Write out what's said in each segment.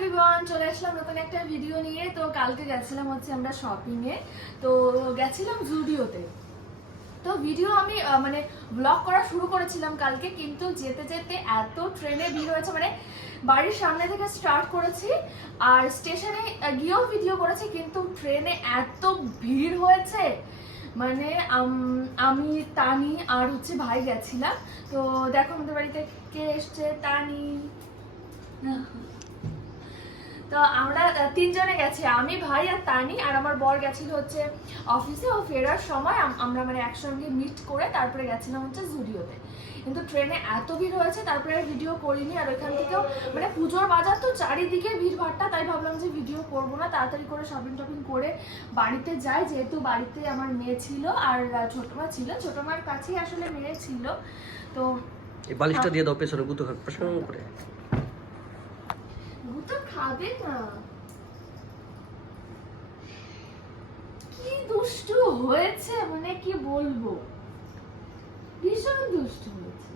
Everyone চলে আসলাম নতুন একটা ভিডিও নিয়ে। তো কালকে গেছিলাম হচ্ছে আমরা শপিং এ। তো গেছিলাম জুডিওতে। তো ভিডিও আমি মানে ব্লগ করা শুরু করেছিলাম কালকে, কিন্তু যেতে যেতে এত ট্রেনে ভিড় হয়েছে মানে বাড়ির সামনে থেকে স্টার্ট করেছি, আর স্টেশনে গিয়েও ভিডিও করেছি, কিন্তু ট্রেনে এত ভিড় হয়েছে। মানে আমি, তানি আর হচ্ছে ভাই গেছিলাম। তো দেখো আমাদের বাড়িতে কে এসছে? তানি। তো আমরা তিনজনে গেছি আমি ভাই আর তানি আর আমার বর গেছিল হচ্ছে অফিসে ও ফেরার সময় আমরা মানে একসঙ্গে মিট করে তারপরে গেছিলাম হচ্ছে জুডিওতে কিন্তু ট্রেনে এত ভিড় হয়েছে তারপরে ভিডিও করিনি আর ওইখান থেকেও মানে পুজোর বাজার তো চারিদিকে ভিড় ভাট্টা তাই ভাবলাম যে ভিডিও করব না তাড়াতাড়ি করে শপিং টপিং করে বাড়িতে যাই যেহেতু বাড়িতে আমার মেয়ে ছিল আর ছোট মা ছিল ছোট মার কাছেই আসলে মেয়ে ছিল তো এই বালিশটা দিয়ে দাও পেছনে গুতো করে। তো খাবে না। কি দুষ্টু হয়েছে মানে কি বলব? ভীষণ দুষ্টু হয়েছে।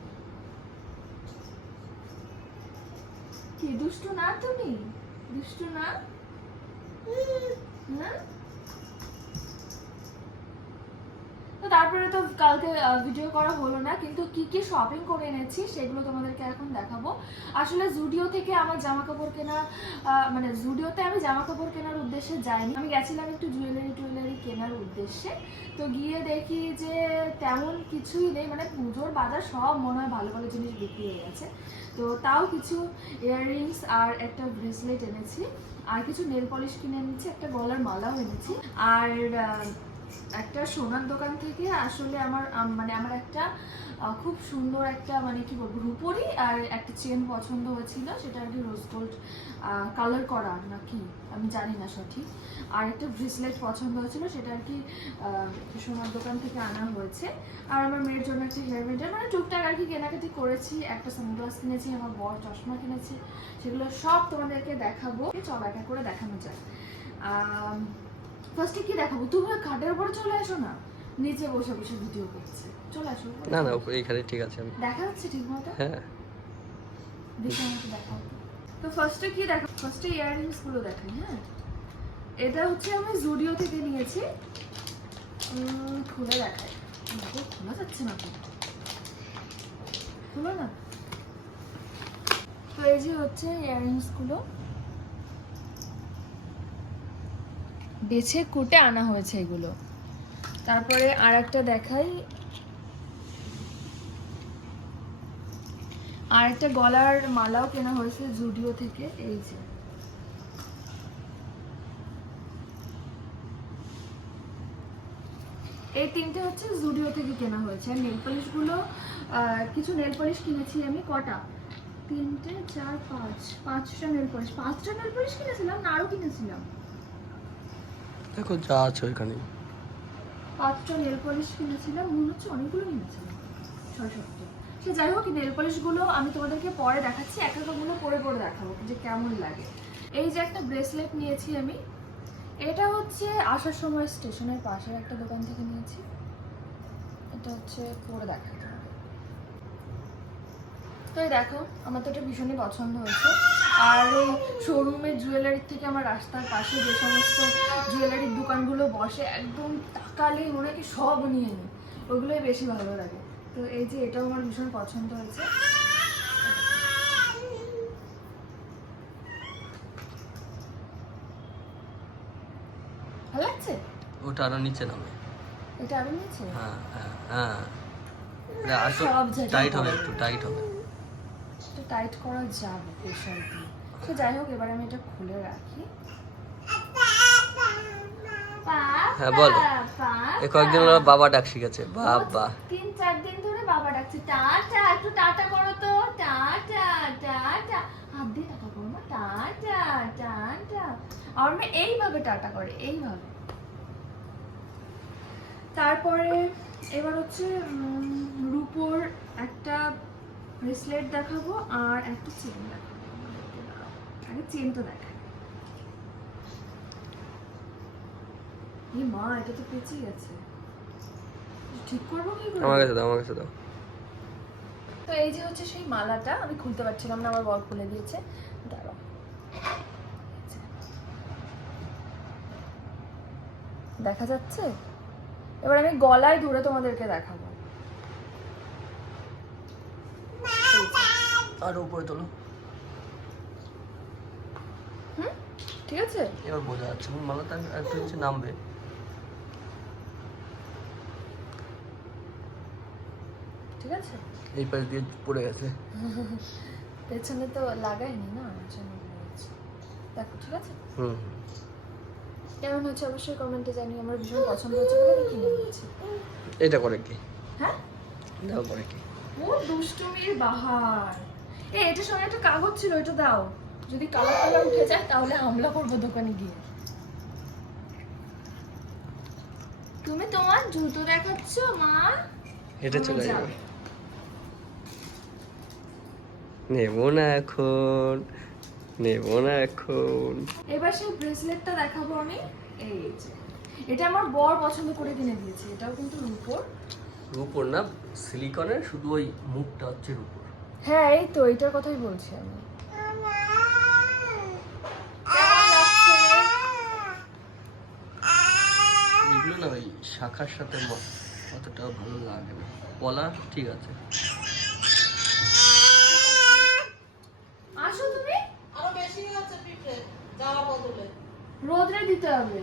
কি দুষ্টু না তুমি? দুষ্টু না? হ্যাঁ তো তারপরে তো কালকে ভিডিও করা হলো না, কিন্তু কি কি শপিং করে এনেছি সেগুলো তোমাদেরকে এখন দেখাবো। আসলে জুডিও থেকে আমার জামা কাপড় কেনা মানে জুডিওতে আমি জামা কাপড় কেনার উদ্দেশ্যে যাইনি। আমি গেছিলাম একটু জুয়েলারি টুয়েলারি কেনার উদ্দেশ্যে। তো গিয়ে দেখি যে তেমন কিছুই নেই মানে পুজোর বাজার সব মনে হয় ভালো ভালো জিনিস বিক্রি হয়ে গেছে। তো তাও কিছু ইয়াররিংস আর একটা ব্রেসলেট এনেছি। আর কিছু নেল পলিশ কিনে এনেছি, একটা গলার মালাও এনেছি। আর একটা সোনার দোকান থেকে আসলে আমার মানে আমার একটা খুব সুন্দর একটা মানে কি বলব রূপরি আর একটা চেন পছন্দ হয়েছিল, সেটা আর কি রোজ গোল্ড কালার করা নাকি, আমি জানি না সঠিক। আর একটা ব্রেসলেট পছন্দ হয়েছিল, সেটা আর কি সোনার দোকান থেকে আনা হয়েছে। আর আমার মেয়ের জন্য একটা হেয়ার মানে টুকটাক আর কি কেনাকাটি করেছি, একটা সানগ্লাস কিনেছি, আমার বর চশমা কিনেছি, সেগুলো সব তোমাদেরকে দেখাবো। চল একা করে দেখানো যায় ফার্স্টে কি দেখাবো? তুমি খাটের উপরে চলে আসো না। নিচে বসে বসে ভিডিও করছে। চলে আসো না না চলে এইখানে ঠিক আছে আমি। দেখা যাচ্ছে ঠিক মতো? হ্যাঁ। দেখে আমাকে দেখাও। তো। ফার্স্টে কি দেখো ফার্স্টে ইয়াররিংসগুলো দেখাই হ্যাঁ? এটা হচ্ছে আমি জুডিও থেকে নিয়েছি। খুলে দেখাই। খোলা যাচ্ছে না খুলো না? তো এই যে হচ্ছে ইয়াররিংসগুলো। বেছে কুটে আনা হয়েছে এগুলো। তারপরে আর একটা দেখাই। আর একটা গলার মালাও কেনা হয়েছে জুডিও থেকে এই যে। এই তিনটে হচ্ছে জুডিও থেকে কেনা হয়েছে। আর নেল পলিশগুলো আহ, কিছু নেল পলিশ কিনেছি আমি কটা? তিনটে চার পাঁচ। পাঁচটা নেল পলিশ। পাঁচটা নেল পলিশ কিনেছিলাম না আরও কিনেছিলাম? দেখো যা আছে ওইখানে পাঁচটা নেল পলিশ কিনেছিলাম মনে হচ্ছে অনেকগুলো কিনেছিলাম ছয় সাতটা। সে যাই হোক নেল পলিশগুলো আমি তোমাদেরকে পরে দেখাচ্ছি, এক একগুলো পরে পরে দেখাবো যে কেমন লাগে। এই যে একটা ব্রেসলেট নিয়েছি আমি, এটা হচ্ছে আসার সময় স্টেশনের পাশের একটা দোকান থেকে নিয়েছি। এটা হচ্ছে পরে দেখাতে হবে। তো দেখো, আমার তো এটা ভীষণই পছন্দ হয়েছে। আর এই শোরুমের জুয়েলারির থেকে আমার রাস্তার পাশে যে সমস্ত জুয়েলারির দোকানগুলো বসে একদম তাকালেই মনে হয় সব নিয়ে নিই। ওগুলোই বেশি ভালো লাগে। তো এই যে এটাও আমার ভীষণ পছন্দ হয়েছে। ভালো লাগছে? ওটা আরও নিচে নামে। এটা আরও নিয়েছে হ্যাঁ হ্যাঁ হ্যাঁ। সব টাইট হবে। একটু টাইট হবে। টাইট করা যাবে প্রেশার দিয়ে। তো যাই হোক এবার আমি এটা খুলে রাখি। হ্যাঁ, বলো। এ কয়েকদিন বাবা। ডাক শিখেছে বাবা। তিন চার দিন ধরে বাবা ডাকছে। টাটা একটু টাটা করো তো। টাটা টাটা হাত দিয়ে টাটা করো না টাটা টাটা আমার মেয়ে এইভাবে টাটা করে এইভাবে। তারপরে এবার হচ্ছে রূপোর একটা ব্রেসলেট দেখাবো আর একটা চেন দেখাবো আগে চেন তো দেখাই। মা এটা তো পেঁচিয়ে গেছে। ঠিক করব কি আমার কাছে দাও আমার কাছে দাও। তো এই যে হচ্ছে সেই মালাটা আমি খুলতে পারছিলাম না আমার বর খুলে দিয়েছে। দাঁড়াও। দেখা যাচ্ছে? এবার আমি গলায় ধরে তোমাদেরকে দেখাবো। আর উপরে তোলো। হুম? ঠিক আছে। এবার বোঝা যাচ্ছে মালাটা আর একটু নিচে নামবে। ঠিক আছে। এই পাশ দিয়ে পড়ে গেছে। পেছনে তো লাগাইনি না জন্য দেখো ঠিক আছে? হুম। কেমন হচ্ছে অবশ্যই কমেন্টে জানিয়ে আমার ভীষণ পছন্দ হচ্ছে বলে আমি কিনে নিয়েছি এটা করে কি? হ্যাঁ? দাও করে কি? ও দুষ্টুমির বাহার। এ এটার সঙ্গে একটা কাগজ ছিল এটা দাও। যদি কালার কালার উঠে যায় তাহলে হামলা করব দোকানে গিয়ে। তুমি তোমার জুতো দেখাচ্ছ মা? হেঁটে চলে যাবে। নেব না এখন নেব না এখন। এবার সেই ব্রেসলেটটা দেখাবো আমি। এই যে এটা আমার বর পছন্দ করে কিনে দিয়েছে এটাও কিন্তু রূপোর। রূপোর না সিলিকনের শুধু ওই মুখটা হচ্ছে রূপোর। হ্যাঁ এই তো এইটার কথাই বলছি আমি। এগুলো না ওই শাখার সাথে অতটাও ভালো লাগে না। পলা ঠিক আছে। আসো তুমি। আরও বেশি আছে পিঁপড়ে যাওয়া বদলে। রোদ্রে দিতে হবে।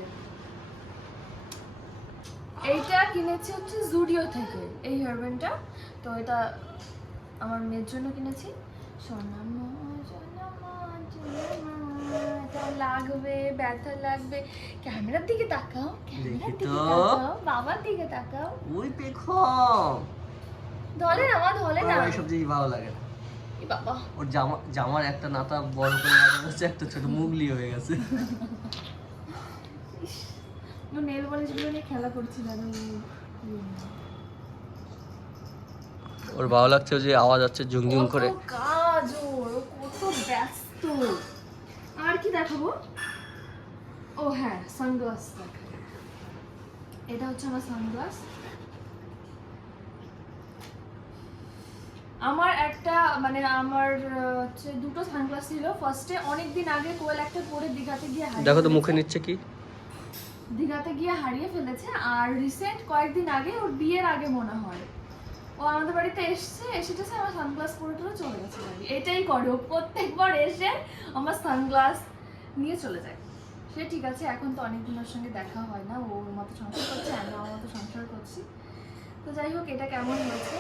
এইটা কিনেছি হচ্ছে জুডিও থেকে এই হেয়ারব্যান্ডটা তো এটা আমার মেয়ের জন্য কিনেছি। সোনামা লাগবে ব্যথা লাগবে। ক্যামেরার দিকে তাকাও ক্যামেরার দেখি দিকে তাকাও বাবার দিকে তাকাও। ওই পেখম ধলে না আমার ধলে না আমার এইসব জিনিস ভালো লাগে না। বাবা। ওর জামা জামার একটা নাতা বড় করে লাগানো হচ্ছে একটা ছোট মুগলি হয়ে গেছে। নেল নিয়ে খেলা করছিলাম ওর ভালো লাগছে যে আওয়াজ হচ্ছে ঝুংঝুং করে। কাজ ওর কত ব্যস্ত। আর কি দেখাবো? ও হ্যাঁ সানগ্লাস দেখাবো। এটা হচ্ছে আমার সানগ্লাস আমার একটা মানে আমার হচ্ছে দুটো সানগ্লাস ছিল। ফার্স্টে অনেক দিন আগে কোয়েল একটা পরে দীঘাতে গিয়ে হারিয়ে দেখো তো মুখে নিচ্ছে কি? দীঘাতে গিয়ে হারিয়ে ফেলেছে। আর রিসেন্ট কয়েকদিন আগে ওর বিয়ের আগে মনে হয়। ও আমাদের বাড়িতে এসছে, এসে আমার সানগ্লাস পরে টরে চলে গেছে এটাই করে ও প্রত্যেকবার এসে আমার সানগ্লাস নিয়ে চলে যায়। সে ঠিক আছে, এখন তো অনেকদিন ওর সঙ্গে দেখা হয় না ওর মতো সংসার করছে, আমি আমার মতো সংসার করছি। তো যাই হোক, এটা কেমন হয়েছে?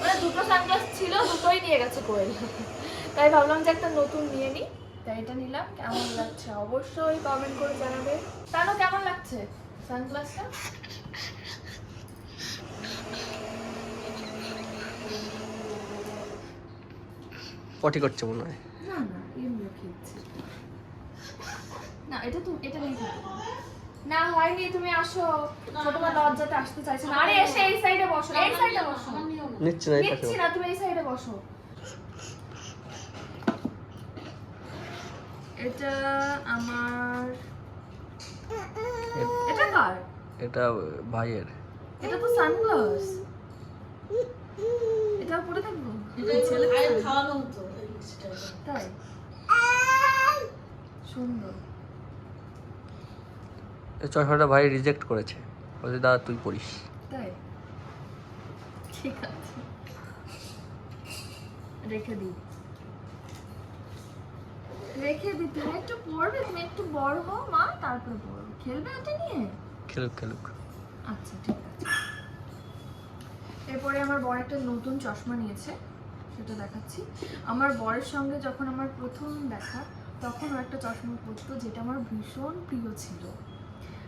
মানে দুটো সানগ্লাস ছিল, দুটোই নিয়ে গেছে কোয়েল তাই ভাবলাম যে একটা নতুন নিয়ে নিই তাই এটা নিলাম, কেমন লাগছে অবশ্যই কমেন্ট করে জানাবে। তাহলে কেমন লাগছে সানগ্লাসটা পটি করছে মনে হয়। না না এমনি খেয়েছি না এটা তো এটা নেই না হয়নি তুমি আসো। ছোটমা লজ্জাতে আসতে চাইছে না। আরে এসে এই সাইডে বসো এই সাইডে বসো। আমার না। নিচ্ছে না এই পাশে। নিচ্ছি না তুমি এই সাইডে বসো। এটা আমার এটা কার? এটা ভাইয়ের। এটা তো সানগ্লাস এটা পরে থাকব? খাওয়ানো হতো তাই? সুন্দর। এই চশমাটা ভাই রিজেক্ট করেছে। বলছে দাদা তুই পড়িস। তাই? ঠিক আছে। রেখে দিই। রেখে দিই। তুমি একটু পড়বে তুমি একটু বড় হও মা তারপর পড়ো খেলবে এটা নিয়ে? খেলুক খেলুক। আচ্ছা ঠিক আছে। এরপরে আমার বর একটা নতুন চশমা নিয়েছে, সেটা দেখাচ্ছি। আমার বরের সঙ্গে যখন আমার প্রথম দেখা, তখন একটা চশমা পরতো যেটা আমার ভীষণ প্রিয় ছিল।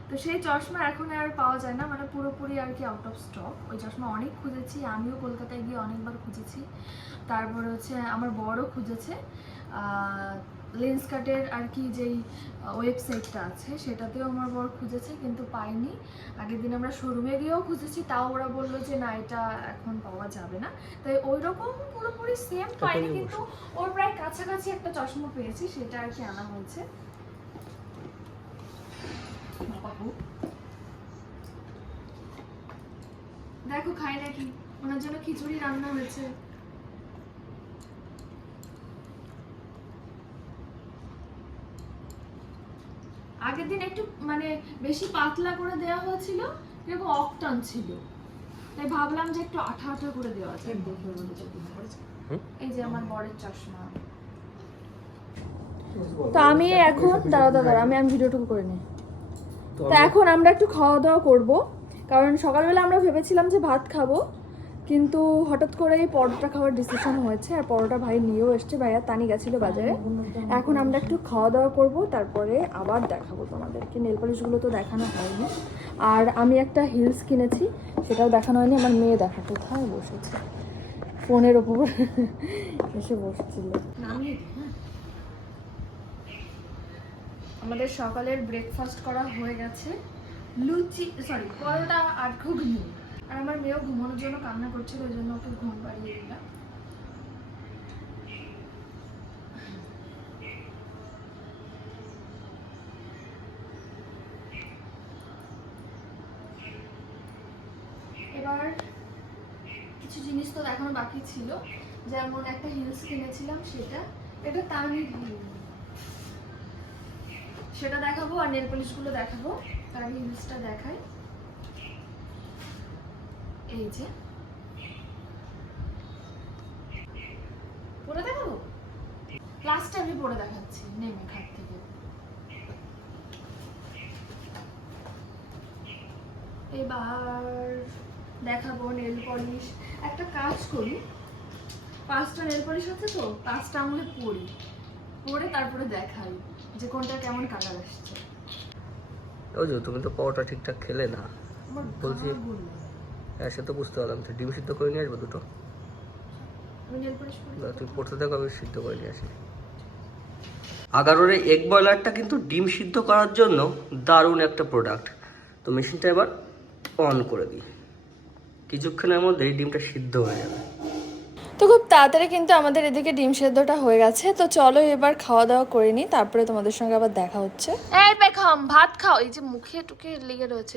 তো সেই চশমা এখন আর পাওয়া যায় না মানে পুরোপুরি আর কি আউট অফ স্টক ওই চশমা অনেক খুঁজেছি, আমিও কলকাতায় গিয়ে অনেকবার খুঁজেছি। তারপরে হচ্ছে আমার বড়ও খুঁজেছে লেন্স কাটের আর কি যেই ওয়েবসাইটটা আছে সেটাতেও আমার বর খুঁজেছে কিন্তু পাইনি আগের দিন আমরা শোরুমে গিয়েও খুঁজেছি তাও ওরা বলল যে না এটা এখন পাওয়া যাবে না। তাই ওই রকম পুরোপুরি সেম পাইনি কিন্তু ওর প্রায় কাছাকাছি একটা চশমা পেয়েছি সেটা আর কি আনা হয়েছে। দেখো খাই নাকি? ওনার জন্য খিচুড়ি রান্না হয়েছে আগের দিন একটু মানে বেশি পাতলা করে দেওয়া হয়েছিল এরকম অকটান ছিল। তাই ভাবলাম যে একটু আঠা আঠা করে দেওয়া যায়। এই যে আমার বরের চশমা। তো আমি এখন দাঁড়া দাঁড়া আমি আমি ভিডিওটুকু করে নিই। তো তো এখন আমরা একটু খাওয়া দাওয়া করব। কারণ সকালবেলা আমরা ভেবেছিলাম যে ভাত খাব। কিন্তু হঠাৎ করেই পরোটা খাওয়ার ডিসিশন হয়েছে আর পরোটা ভাই নিয়েও এসছে, ভাইয়া তানি গেছিল বাজারে। এখন আমরা একটু খাওয়া দাওয়া করব, তারপরে আবার দেখাবো তোমাদেরকে। নেল পলিশগুলো তো দেখানো হয়নি। আর আমি একটা হিলস কিনেছি, সেটাও দেখানো হয়নি, আমার মেয়ে দেখা, কোথায় বসেছে? ফোনের ওপর এসে বসছিল। আমাদের সকালের ব্রেকফাস্ট করা হয়ে গেছে। লুচি সরি পরোটা আর ঘুগনি। আর আমার মেয়েও ঘুমানোর জন্য কান্না করছিল ওই জন্য ওকে ঘুম পাড়িয়ে দিলাম। এবার কিছু জিনিস তো দেখানো বাকি ছিল, যেমন একটা হিলস কিনেছিলাম সেটা, এটা তানি সেটা দেখাবো আর নেল পলিশগুলো দেখাবো, তার হিলসটা দেখাই এই যে। পরে দেখাবো? লাস্টে আমি পরে দেখাচ্ছি নেমে খাট থেকে। এবার দেখাবো নেল পলিশ একটা কাজ করি পাঁচটা নেল পলিশ আছে তো পাঁচটা আঙুলে পরি পরে তারপরে দেখাই যে কোনটা কেমন কালার আসছে। যে তুমি তো পরোটা ঠিকঠাক খেলে না। বলছি-। হ্যাঁ সে তো বুঝতে পারলাম। তো ডিম সিদ্ধ করে নিয়ে আসব দুটো? আমি নেল পলিশ পরি না, তুমি পড়তে থাকো আমি সিদ্ধ করে নিয়ে আসি। আগারোর এই এগ বয়লারটা কিন্তু ডিম সিদ্ধ করার জন্য দারুণ একটা প্রোডাক্ট তো মেশিনটা এবার অন করে দিই। কিছুক্ষণের মধ্যেই ডিমটা সিদ্ধ হয়ে যাবে। তো খুব তাড়াতাড়ি কিন্তু আমাদের এদিকে ডিম সেদ্ধটা হয়ে গেছে। তো চলো এবার খাওয়া দাওয়া করে নিই তারপরে তোমাদের সঙ্গে আবার দেখা হচ্ছে। এই পেখাম ভাত খাও। এই যে মুখে টুকে লেগে রয়েছে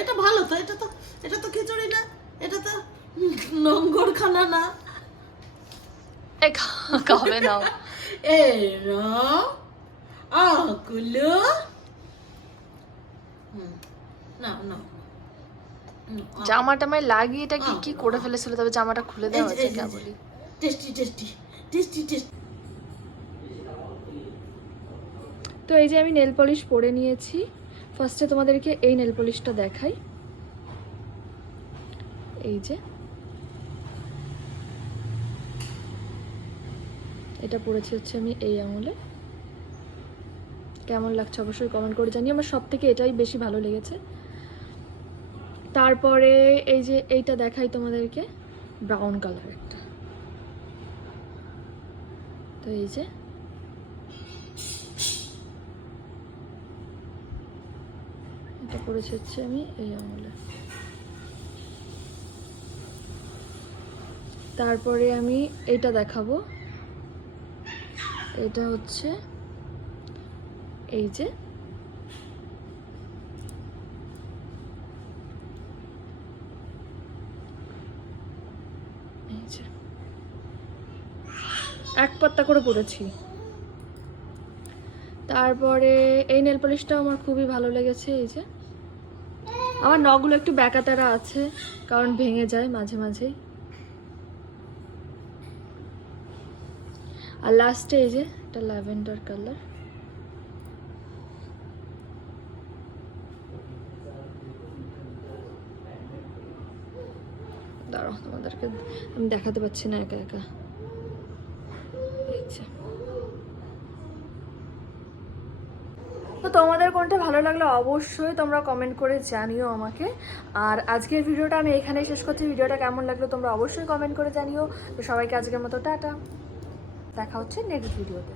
এটা ভালো তো এটা তো এটা তো খিচুড়ি না এটা তো নঙ্গর খানা না খাবে না। না জামা টামায় লাগিয়ে এটা কি কি করে ফেলেছিল? তবে জামাটা খুলে দেওয়া হয়েছে কেবলই। Tasty tasty tasty tasty. তো এই যে আমি নেল পলিশ পরে নিয়েছি। ফার্স্টে তোমাদেরকে এই নেল পলিশটা দেখাই। এই যে। এটা পরেছি হচ্ছে আমি এই আঙুলে। কেমন লাগছে অবশ্যই কমেন্ট করে জানি আমার সব থেকে এটাই বেশি ভালো লেগেছে। তারপরে এই যে এইটা দেখাই তোমাদেরকে ব্রাউন কালার একটা। তো এই যে। পরেছি হচ্ছে আমি এই আঙুলে তারপরে আমি এটা দেখাবো। এটা হচ্ছে এই যে এক পাত্তা করে পড়েছি। তারপরে এই নেল পলিশটাও আমার খুবই ভালো লেগেছে, এই যে। আমার নখগুলো একটু ব্যাকাতারা আছে, কারণ ভেঙে যায় মাঝে মাঝেই। আর লাস্টে এই যে একটা ল্যাভেন্ডার কালার। দাঁড়াও, তোমাদেরকে আমি দেখাতে পাচ্ছি না একা একা। এই তো তোমাদের কোনটা ভালো লাগল অবশ্যই তোমরা কমেন্ট করে জানিও আমাকে। আর আজকের ভিডিওটা আমি এখানেই শেষ করছি। ভিডিওটা কেমন লাগল তোমরা অবশ্যই কমেন্ট করে জানিও। তো সবাইকে আজকের মতো টাটা। দেখা হচ্ছে নেক্সট ভিডিওতে